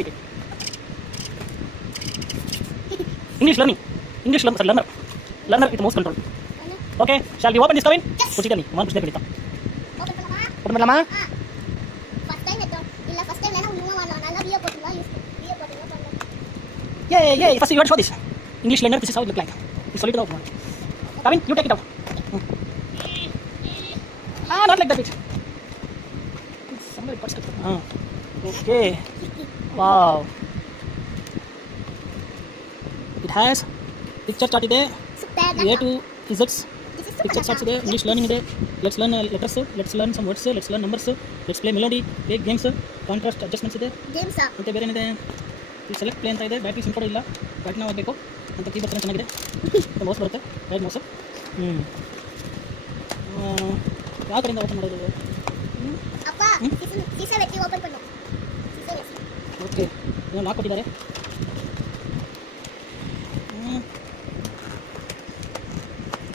Take. English learning. English learner. Learner with mouse control. Okay, shall we open this coin? Yes. Push it ani. One push there pidita. Open Open malama. First time ito. Illa first time na yung wala na video ko use. Video ko na. Yay. First you want to show this. English learner, this is how it look like. You solid it out. Kevin, you take it out. Not like that bit. Somebody puts it. Okay. Wow. It has picture chart ಇದೆ. A to Z. Picture charts ಇದೆ. English learning ಇದೆ. Let's learn letters. Let's learn some words. Let's learn numbers. Let's play melody. Play games. Contrast adjustments ಇದೆ. Games ಮತ್ತೆ ಬೇರೆ ಏನಿದೆ? Select play ಅಂತ ಇದೆ. Battery simple ಇಲ್ಲ. ಬ್ಯಾಟ್ರಿನ ಹೋಗಬೇಕು ಅಂತ ಕೀಬೋರ್ಡ್ ಚೆನ್ನಾಗಿದೆ. ಮೌಸ್ ಬರುತ್ತೆ. Right mouse. ಯಾವ ಕಡೆಯಿಂದ ಓಪನ್ ಮಾಡೋದು? ಅಪ್ಪ ಸೀಸಾ ವೆಟ್ಟಿ ಓಪನ್ பண்ணு. ಸೀಸಾ ವೆಟ್ಟಿ. ಓಕೆ. ಏನು ಲಾಕ್ ಕೊಟ್ಟಿದ್ದಾರೆ?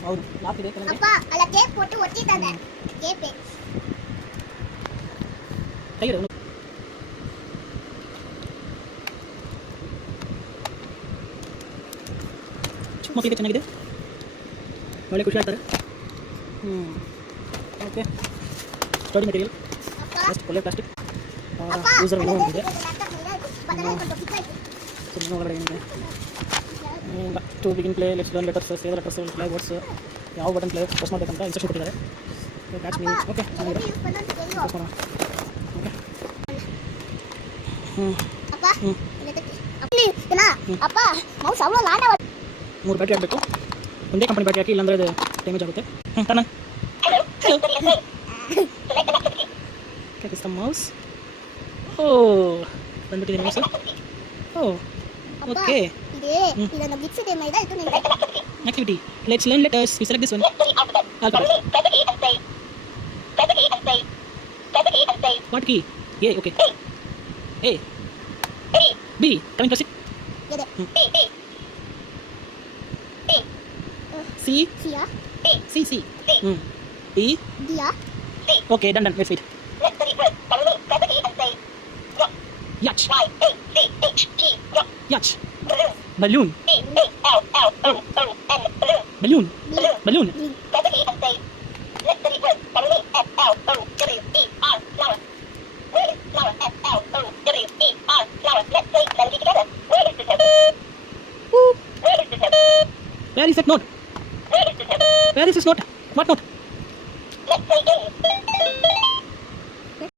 ಹೌದು ಲಾಕ್ ಇದೆ ಕೆಳಗೆ. ಅಪ್ಪ ಅಲ್ಲ ಟೇಪ್ ಕೊಟ್ಟು ಒತ್ತಿದ್ದಾರೆ. ಟೇಪ್ ತೆಗೆದು ಮಕ್ಕಳಿಗೆ ಚೆನ್ನಾಗಿದೆ, ಒಳ್ಳೆ ಖುಷಿ ಆಗ್ತಾರೆ. ಓಕೆ, ಸ್ಟಡಿ ಮೆಟೀರಿಯಲ್ ಒಳ್ಳೆ ಪ್ಲಾಸ್ಟಿಕ್ ಯೂಸರ್ ಏನೋ ಇದೆ. ಒಳಗಡೆ ಏನಿದೆ? To begin play, let's learn letters, save letters, play words, ಯಾವ ಬಟನ್ ಪ್ಲೇ ಪ್ರೆಸ್ ಮಾಡಬೇಕಂತ ಇನ್ಸ್ಟ್ರಕ್ಷನ್ ಕೊಟ್ಟಿದ್ದಾರೆ. ದ್ಯಾಟ್ಸ್ ಮೀನ್ಸ್ ಓಕೆ ಚೆನ್ನಾಗಿದೆ. ಓಕೆ ಅಪ್ಪ ಮೌಸ್ ಅವಳು ಲಾಂಡ 3 ಬ್ಯಾಟ್ರಿ ಹಾಕಬೇಕು. ಒಂದೇ ಕಂಪನಿ ಬ್ಯಾಟ್ರಿ ಹಾಕಿ, ಇಲ್ಲಾಂದರೆ ಅದು ಡ್ಯಾಮೇಜ್ ಆಗುತ್ತೆ. ತಾನ ಸಿಸ್ಟಮ್ ಮೌಸ್. ಓ ಬಂದ್ಬಿಟ್ಟಿದೆ ಮೌಸ್. ಓ ಓಕೆ. ಇದನ್ನ ಬಿಚ್ಚಿದೆ ಮೈದಾ ಇದು ನಿಮಗೆ activity let's learn letters. We select this one. What key? A. Okay. A B. Coming press it. C ಸಿಯಾ ಸಿ ಸಿ ಡಿ ದಿಯಾ. Okay, done. Let's wait. Yacht. Yacht. Balloon. Balloon. Balloon. Where is that note? Where is this note? What note?